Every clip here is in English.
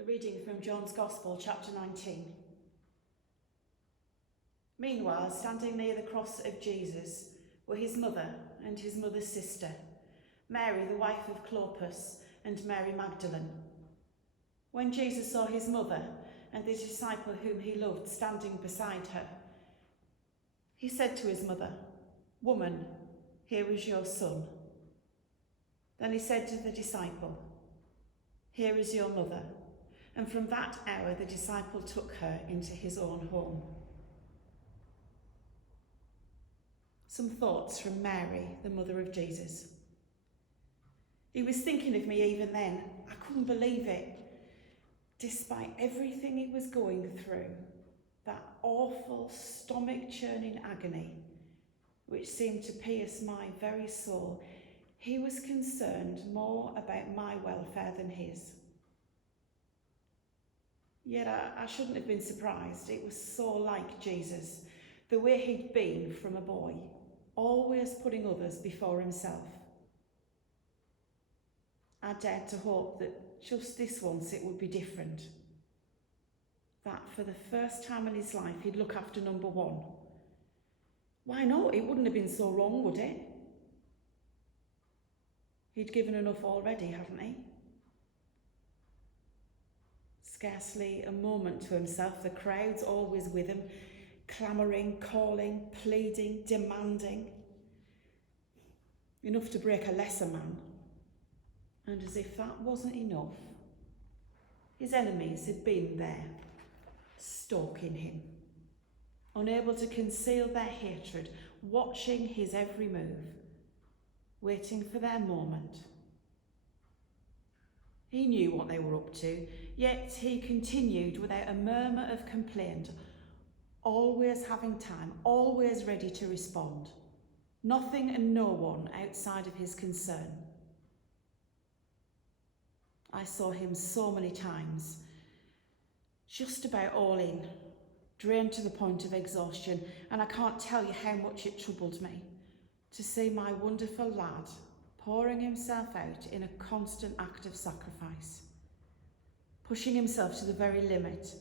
A reading from John's Gospel, chapter 19. Meanwhile, standing near the cross of Jesus were his mother and his mother's sister, Mary, the wife of Clopas, and Mary Magdalene. When Jesus saw his mother and the disciple whom he loved standing beside her, he said to his mother, "Woman, here is your son." Then he said to the disciple, "Here is your mother." And from that hour the disciple took her into his own home. Some thoughts from Mary, the mother of Jesus. He was thinking of me even then. I couldn't believe it. Despite everything he was going through, that awful stomach-churning agony, which seemed to pierce my very soul, he was concerned more about my welfare than his. Yet I shouldn't have been surprised. It was so like Jesus, the way he'd been from a boy, always putting others before himself. I dared to hope that just this once it would be different. That for the first time in his life he'd look after number one. Why not? It wouldn't have been so wrong, would it? He'd given enough already, hadn't he? Scarcely a moment to himself, the crowds always with him, clamouring, calling, pleading, demanding. Enough to break a lesser man. And as if that wasn't enough, his enemies had been there, stalking him, unable to conceal their hatred, watching his every move, waiting for their moment. He knew what they were up to, yet he continued without a murmur of complaint, always having time, always ready to respond. Nothing and no one outside of his concern. I saw him so many times, just about all in, drained to the point of exhaustion, and I can't tell you how much it troubled me to see my wonderful lad pouring himself out in a constant act of sacrifice, pushing himself to the very limit.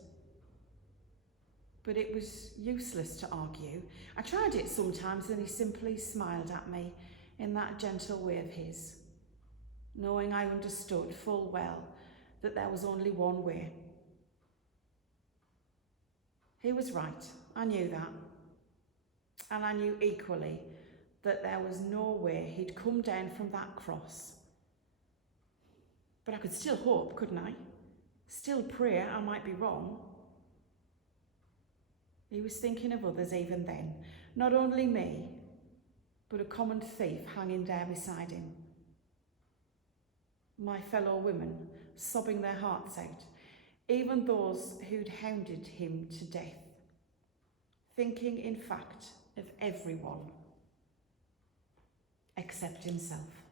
But it was useless to argue. I tried it sometimes, and he simply smiled at me in that gentle way of his, knowing I understood full well that there was only one way. He was right, I knew that. And I knew equally that there was no way he'd come down from that cross. But I could still hope, couldn't I? Still pray I might be wrong. He was thinking of others even then, not only me, but a common thief hanging there beside him. My fellow women sobbing their hearts out, even those who'd hounded him to death, thinking in fact of everyone except himself.